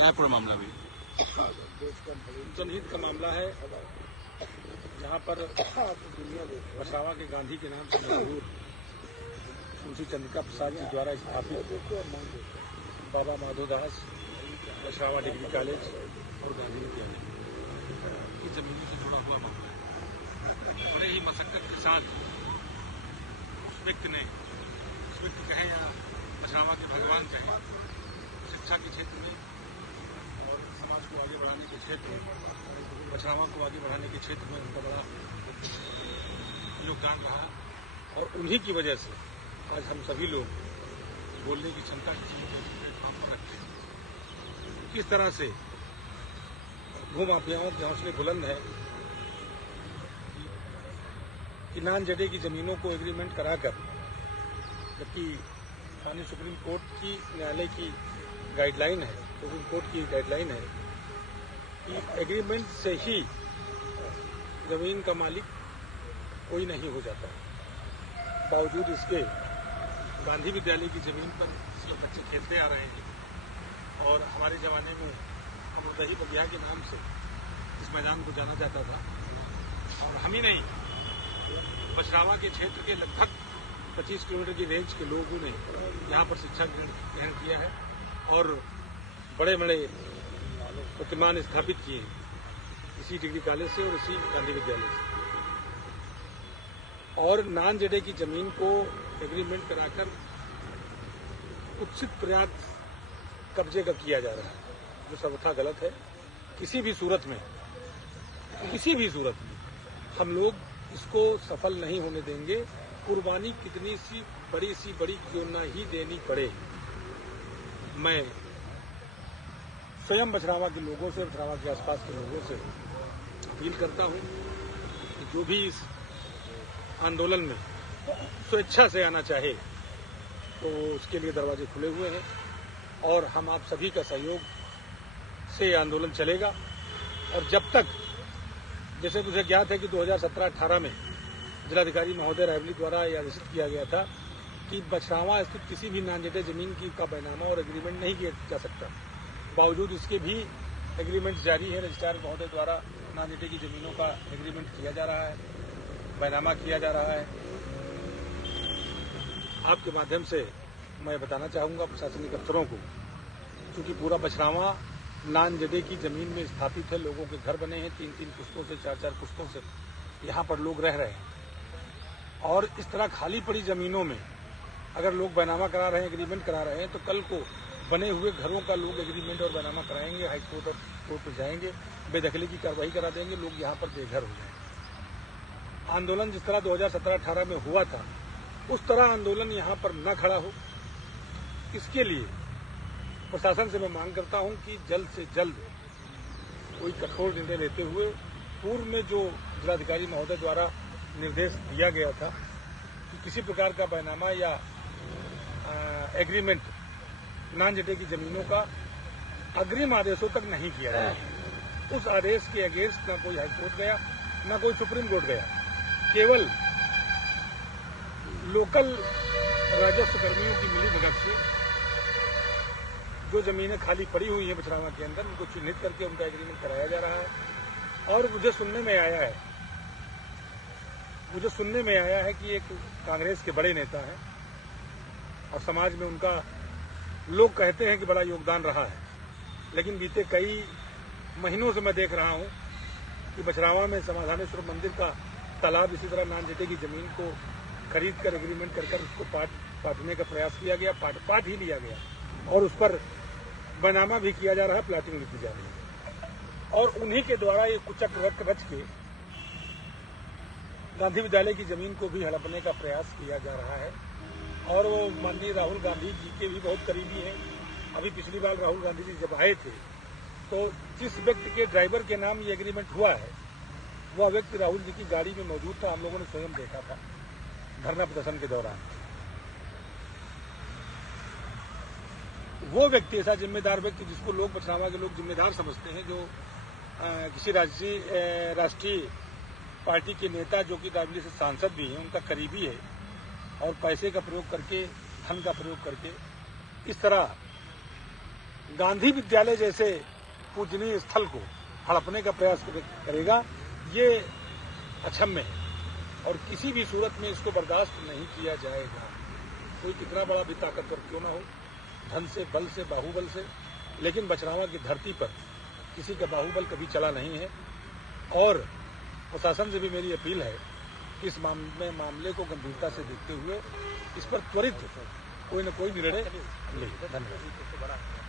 क्या है पूरा मामला भी? जनहित का मामला है, जहाँ पर पछरावा के गांधी के नाम से मशहूर तुलसी चंद्रिका प्रसाद जी द्वारा स्थापित बाबा माधोदास पछरावा डिग्री कॉलेज और गांधी विद्यालय की जमीनों से जुड़ा हुआ मामला है। बड़े ही मशक्कत के साथ उस व्यक्ति कहे या पछरावा के भगवान कहे, शिक्षा के क्षेत्र में और समाज को आगे बढ़ाने के क्षेत्र में, पछरावा को आगे बढ़ाने के क्षेत्र में उनका बड़ा योगदान रहा और उन्हीं की वजह से आज हम सभी लोग बोलने की क्षमता की आप पर रखते हैं। किस तरह से भूमाफियाओं के हौसले बुलंद है कि नान जडे की जमीनों को एग्रीमेंट कराकर, जबकि स्थानीय सुप्रीम कोर्ट की न्यायालय की गाइडलाइन है, सुप्रीम कोर्ट की गाइडलाइन है कि एग्रीमेंट से ही जमीन का मालिक कोई नहीं हो जाता। बावजूद इसके गांधी विद्यालय की जमीन पर इसलिए बच्चे खेलते आ रहे हैं और हमारे जमाने में अमरदही बगिया के नाम से इस मैदान को जाना जाता था। और हम ही नहीं, पछरावा के क्षेत्र के लगभग 25 किलोमीटर की रेंज के लोगों ने यहाँ पर शिक्षा ग्रहण किया है और बड़े बड़े प्रतिमान स्थापित किए इसी डिग्री कॉलेज से और इसी गांधी विद्यालय से। और नान जडे की जमीन को एग्रीमेंट कराकर कुत्सित प्रयास कब्जे का किया जा रहा है, जो सर्वथा गलत है। किसी भी सूरत में हम लोग इसको सफल नहीं होने देंगे। कुर्बानी कितनी सी बड़ी क्यों न ही देनी पड़े। मैं स्वयं पछरावा के लोगों से, पछरावा के आसपास के लोगों से अपील करता हूं कि जो भी इस आंदोलन में स्वेच्छा से आना चाहे तो उसके लिए दरवाजे खुले हुए हैं और हम आप सभी का सहयोग से आंदोलन चलेगा। और जब तक, जैसे मुझे ज्ञात है कि 2017-18 में जिलाधिकारी महोदय रायबली द्वारा यह आदेशित किया गया था कि पछरावा स्थित किसी भी नान जडे जमीन की का बैनामा और एग्रीमेंट नहीं किया जा सकता। बावजूद इसके भी एग्रीमेंट जारी है। रजिस्ट्रार महोदय द्वारा नान जडे की जमीनों का एग्रीमेंट किया जा रहा है, बैनामा किया जा रहा है। आपके माध्यम से मैं बताना चाहूंगा प्रशासनिक अफसरों को, क्योंकि पूरा पछरावा नान जडे की जमीन में स्थापित है, लोगों के घर बने हैं, 3-3 पुश्तों से, 4-4 पुश्तों से यहाँ पर लोग रह रहे हैं। और इस तरह खाली पड़ी जमीनों में अगर लोग बैनामा करा रहे हैं, एग्रीमेंट करा रहे हैं, तो कल को बने हुए घरों का लोग एग्रीमेंट और बैनामा कराएंगे, हाईकोर्ट और कोर्ट पर जाएंगे, बेदखली की कार्रवाई करा देंगे, लोग यहाँ पर बेघर हो जाएंगे। आंदोलन जिस तरह 2017-18 में हुआ था, उस तरह आंदोलन यहाँ पर न खड़ा हो, इसके लिए प्रशासन से मैं मांग करता हूं कि जल्द से जल्द कोई कठोर निर्णय लेते हुए, पूर्व में जो जिलाधिकारी महोदय द्वारा निर्देश दिया गया था कि किसी प्रकार का बैनामा या एग्रीमेंट नान जडे की जमीनों का अग्रिम आदेशों तक नहीं किया जाए, उस आदेश के अगेंस्ट न कोई हाईकोर्ट गया, न कोई सुप्रीम कोर्ट गया। केवल लोकल राजस्व कर्मियों की मिलीभगत से जो जमीनें खाली पड़ी हुई हैं पछरावा के अंदर, उनको चिन्हित करके उनका एग्रीमेंट कराया जा रहा है। और मुझे सुनने में आया है कि एक कांग्रेस के बड़े नेता हैं और समाज में उनका लोग कहते हैं कि बड़ा योगदान रहा है, लेकिन बीते कई महीनों से मैं देख रहा हूं कि पछरावा में समाधानेश्वर मंदिर का तालाब इसी तरह नान जडे की जमीन को खरीद कर एग्रीमेंट कर उसको पाटने का प्रयास किया गया, पाट ही लिया गया और उस पर बैनामा भी किया जा रहा है, प्लाटिंग भी की जा रही है। और उन्हीं के द्वारा ये कुचक रच के गांधी विद्यालय की जमीन को भी हड़पने का प्रयास किया जा रहा है। और वो माननीय राहुल गांधी जी के भी बहुत करीबी हैं। अभी पिछली बार राहुल गांधी जी जब आए थे तो जिस व्यक्ति के ड्राइवर के नाम ये एग्रीमेंट हुआ है, वह व्यक्ति राहुल जी की गाड़ी में मौजूद था। हम लोगों ने स्वयं देखा था धरना प्रदर्शन के दौरान। वो व्यक्ति, ऐसा जिम्मेदार व्यक्ति जिसको लोग पछरावा के लोग जिम्मेदार समझते हैं, जो किसी राष्ट्रीय पार्टी के नेता जो कि रायबरेली से सांसद भी हैं, उनका करीबी है, और पैसे का प्रयोग करके, धन का प्रयोग करके इस तरह गांधी विद्यालय जैसे पूजनीय स्थल को हड़पने का प्रयास करेगा, ये अक्षम्य है और किसी भी सूरत में इसको बर्दाश्त नहीं किया जाएगा। कोई कितना बड़ा भी ताकतवर क्यों ना हो, धन से, बल से, बाहुबल से, लेकिन बछरावा की धरती पर किसी का बाहुबल कभी चला नहीं है। और प्रशासन से भी मेरी अपील है कि इस मामले को गंभीरता से देखते हुए इस पर त्वरित कोई न कोई निर्णय ले। धन्यवाद।